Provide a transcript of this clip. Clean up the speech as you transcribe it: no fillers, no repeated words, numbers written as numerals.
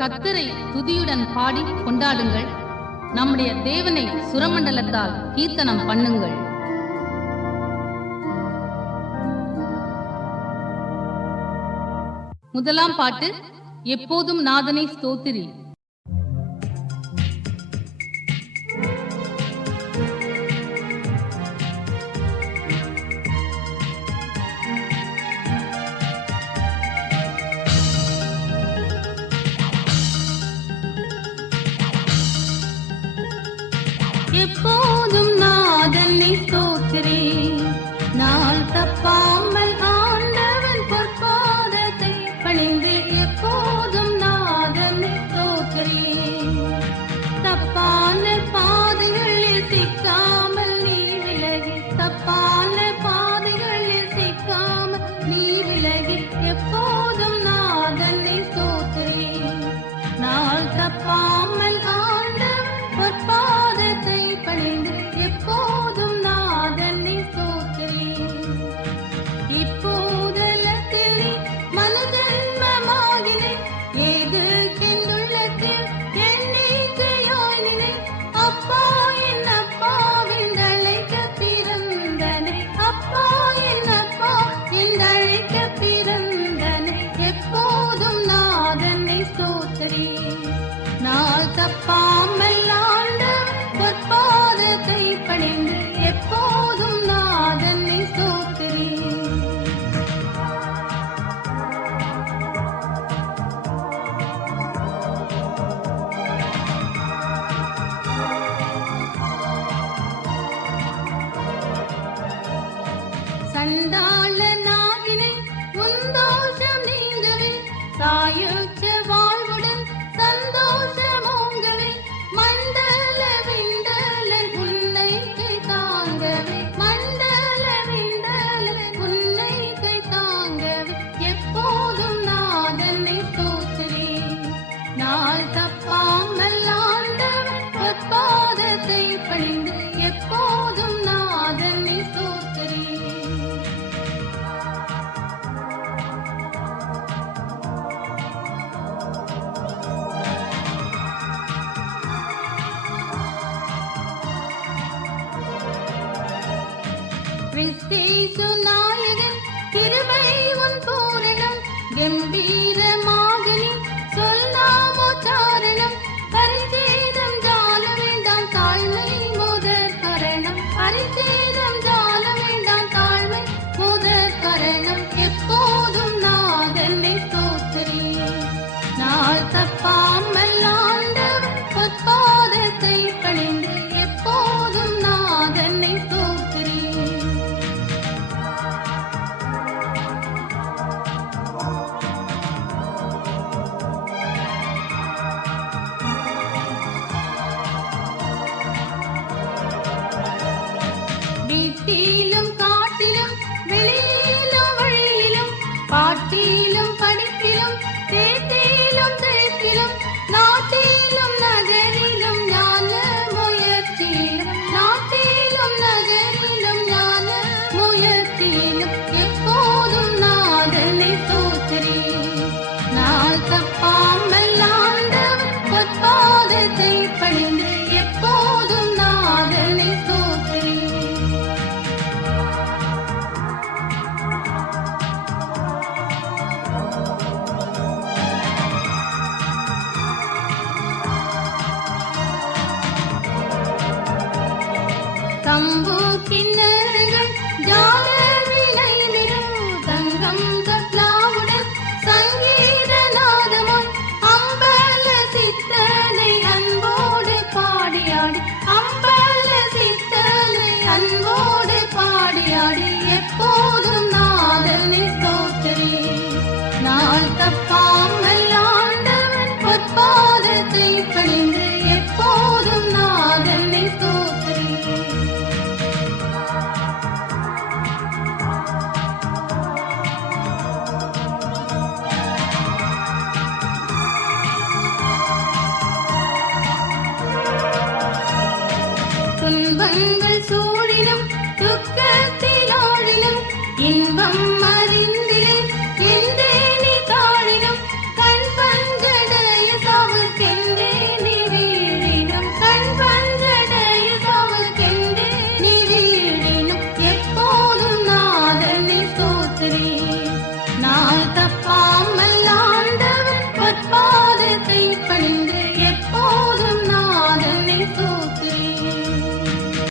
கர்த்தரை துதியுடன் பாடி கொண்டாடுங்கள். நம்முடைய தேவனை சுரமண்டலத்தால் கீர்த்தனம் பண்ணுங்கள். முதலாம் பாட்டு, எப்போதும் நாதனை ஸ்தோத்திரி. எப்போதும் நாதனை ஸ்தோத்திரி, நாள் தப்பாமல் ஆண்டவன் பொற்பாதத்தை பணிந்து எப்போதும் நாதனை ஸ்தோத்திரி. தப்பான பாதைகளில் சிக்காமல் நீ விலகி, தப்பான பாதைகளில் சிக்காமல் நீ விலகி எப்போதும் நாதனை ஸ்தோத்திரி. நாள் தப்பாமல் ஆண்டவன் பொற்பாதத்தை பணிந்து எப்போதும் நாதனை ஸ்தோத்திரி. இப்போதலத்தில் மனஜன்மமாகினை, ஏதுக்கென்றுள்ளத்தில் எண்ணிக்கையாயினை. அப்பா என் அப்பாவின் அழைக்க பிறந்தனை, அப்பா என் அப்பா என் அழைக்க பிறந்தனை. எப்போதும் நாதனை ஸ்தோத்திரி. நாள் தப்பாமல் ஆண்டவன் பொற்பாதத்தை பணிந்து எப்போதும் நாதனை ஸ்தோத்திரி. சண்டாள நாகினை உந்தோஷம் நீங்கவே, சாயுச்ச வாழ்வுடன் சந்தோஷமோங்கவே. மண்டல விண்டலன் உன்னை கை தாங்கவே, மண்டல விண்டலன் உன்னை கை தாங்கவே. எப்போதும் நாதனை ஸ்தோத்திரி. நாள் தப்பாமல் ஆண்டவன் பொற்பாதத்தை பணிந்து எப்போதும் நாதனை ஸ்தோத்திரி. கிறிஸ்தேசு நாயகன் கிருபை உன் பூரணம், கம்பீரமாக நீ சொல்லாமோச்சாரணம். பரிச்சேதம் ஜால வேண்டாம் தாழ்மை முதற் கரணம், பரிச்சேதம் ஜால வேண்டாம் தாழ்மை முதற் கரணம். எப்போதும் நாதனை ஸ்தோத்திரி. நாள் தப்பாமல் ஆண்டவன் பொற்பாதத்தை பணிந்து எப்போதும் நாதனை ஸ்தோத்திரி. வீட்டிலும் காட்டிலும் வெளியிலும் வழியிலும், பாட்டிலும் படிப்பிலும் தேட்டிலும் தேட்டிலும், நாட்டிலும் நகரிலும் ஞான முயற்சியிலும், நாட்டிலும் நகரிலும் ஞான முயற்சியிலும் எப்போதும் நாதனை ஸ்தோத்திரி. நாள் தப்பாமல் ஆண்டவன் பொற்பாதத்தை பணிந்து எப்போதும் நாதனை ஸ்தோத்திரி. கம்பு கிண்ணறுகள் ஜால விளைநிலம், தங்கம் தப்லாவுடன் சங்கீத நாதமும், அம்பல சித்தனை அன்போடு பாடியாடி, அம்பல சித்தனை அன்போடு பாடியாடி எப்போதும் நாதனை ஸ்தோத்திரி. நாள் தப்பாமல் ஆண்டவன் பொற்பாதத்தை பணிந்து எப்போதும் நாதனை ஸ்தோத்திரி. துன்பங்கள்